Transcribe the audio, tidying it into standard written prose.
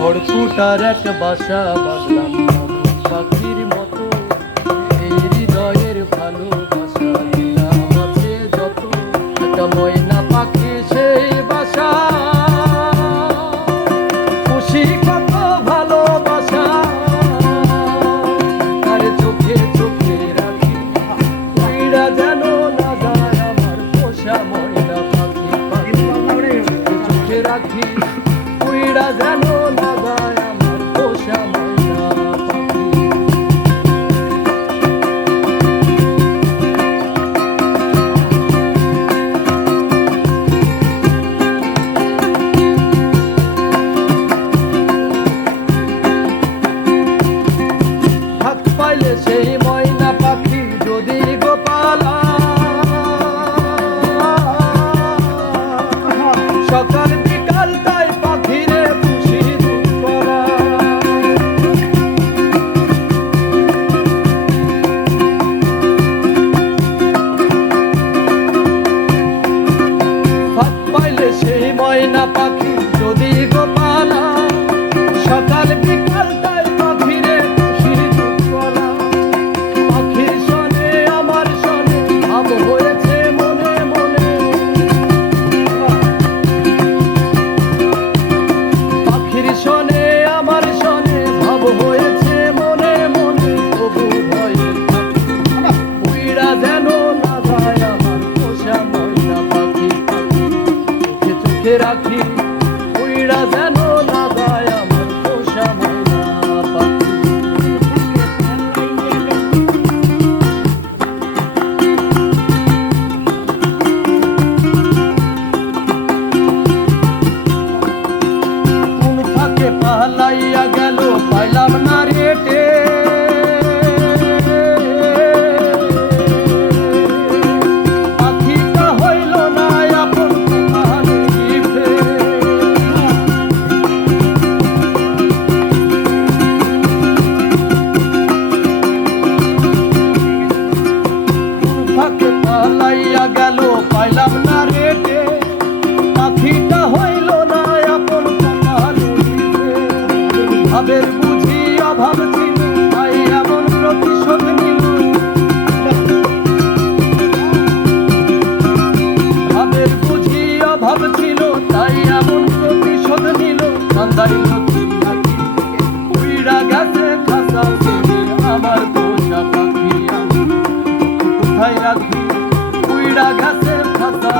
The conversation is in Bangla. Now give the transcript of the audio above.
ফুটার এক বাসা বাঁধলাম পাখির মতো, এই হৃদয়ের ভালোবাসা দিলাম আছে যত। একটা ময়না পাখি সেই বাসা, খুশি কত ভালোবাসা, তার চোখে চোখে রাখি, উইড়া যেন না যায় আমার পোষা ময়না পাখি। চোখে রাখি, উইড়া যেন না যায় আমার পোষা ময়না পাখি। হাত পাইলে সেই ময়না পাখি যদি গোপালা, সকাল বিকাল তাই পাখিরে খুশি দুধ করা। হাত পাইলে সেই ময়না পাখি যদি গোপালা, সকাল বিকাল তাই পাখিরে খুশি দুধ করা। পাখির শোনে আমার শোনে ভাব হয়েছে মনে মনে, পাখির শোনে আমার শোনে ভাব হয়েছে মনে মনে। তবু ভয়ে উইড়া যেন না যায় আমার পোষা ময়না পাখি। চোখে চোখে রাখি, উইড়া যেন না যায় আমার পোষা ময়না পাখি। কোন ফাঁকে পালাইয়া গেল পাইলাম না রেটে, পাখিটা হইল না আপন নিভে। কোন ফাঁকে পালাইয়া গেল পাইলাম না রেটে, পাখিটা হইল না আপন ভাবের বুঝি অভাব ছিল তাই এমন প্রতিশোধ নিল। ভাবের বুঝি অভাব ছিল তাই এমন প্রতিশোধ নিল। কান্দাইল উইড়া গেছে খাসা ছেড়ে আমার পোষা পাখি, আমি কোথায় রাখি, উইড়া গেছে খাসা।